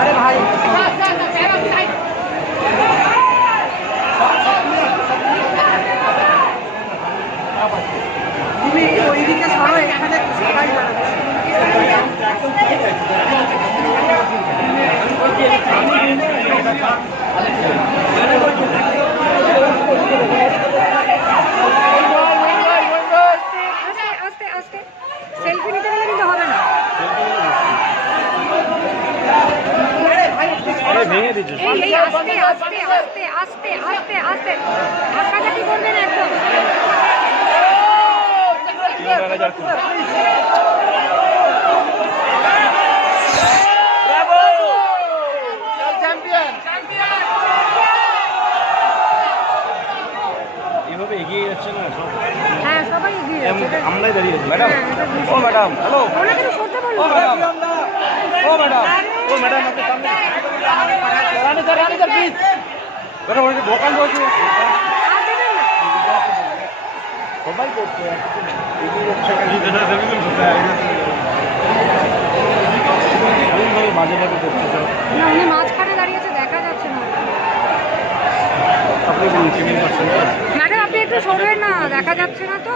আরে ভাই তুমি ওইদিকে সরো, এখানে সবাই আস্তে আস্তে সেলফি নিতে গেলে কিন্তু হবে না। এই আস্তে আস্তে আস্তে আস্তে আস্তে আস্তে ধাক্কাধাক্কি করবেন একদম। এভাবে এগিয়ে যাচ্ছে না সব। হ্যাঁ সবাই এগিয়ে যাচ্ছে। আমরাই দাঁড়িয়ে আছি ম্যাডাম। ও ম্যাডাম হ্যালো। ওনাকে তো সরতে বলুন। ও ম্যাডাম ও ম্যাডাম ও ম্যাডাম আপনি সামনে রানি স্যার প্লিজ ম্যাডাম ওই দোকান বলছি আর দেবেন না। সবাই করছে এগিয়ে যাচ্ছে মাঝে মাঝে করছে সব। না উনি মাঝখানে দাঁড়িয়েছে, দেখা যাচ্ছে না। আপনি চিনি পাচ্ছেন ম্যাডাম আপনি একটু সরবেন না, দেখা যাচ্ছে না তো।